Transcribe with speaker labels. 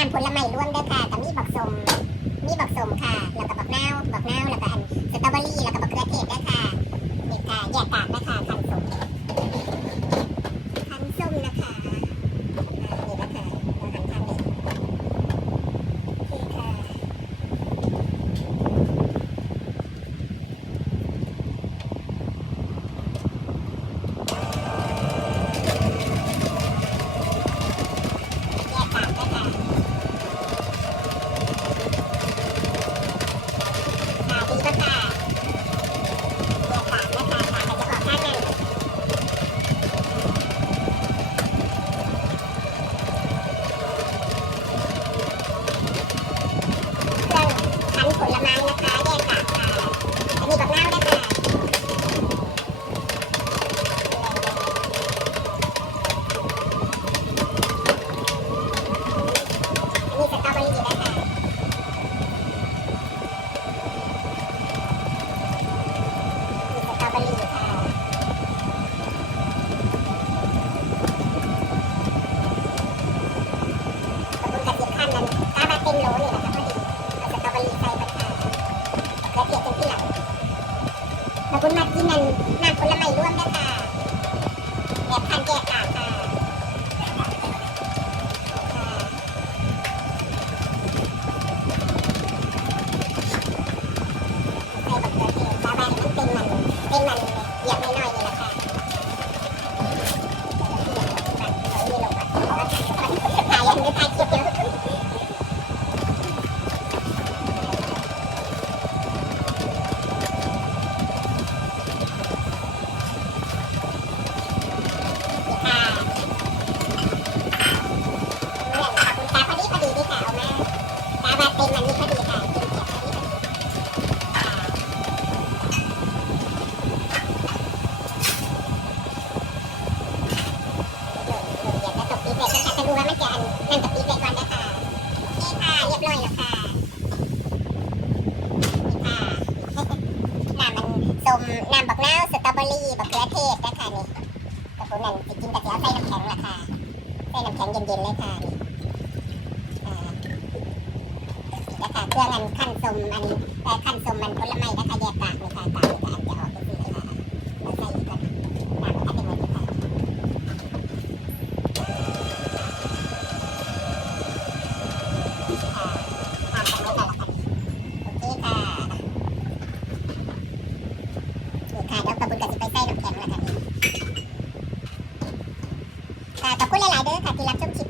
Speaker 1: น้ำผลไม้รวมด้วค่ะแต่มีบักสมมีบักสมค่ะ แล้วก็บักนาวบักนาวแล้วก็ ngành นอยู่ค่ะอ่าน้ำมันสมน้ำบักนาวสตรอเบอรี่บักเขือเทศนะคะนี่แต่ผมนั่นจะกินแต่เดี๋ยวใส่น้ำแข็งละค่ะใส่น้ำแข็งเย็นๆเลยค่ะนี่นะคะเครื่องอันขั้นสมอันขั้นสมมันผลไม้นะคะแยกปากเลยค่ะปากจะออกไป à, tập cuối lấy lại được thì làm trong. chịp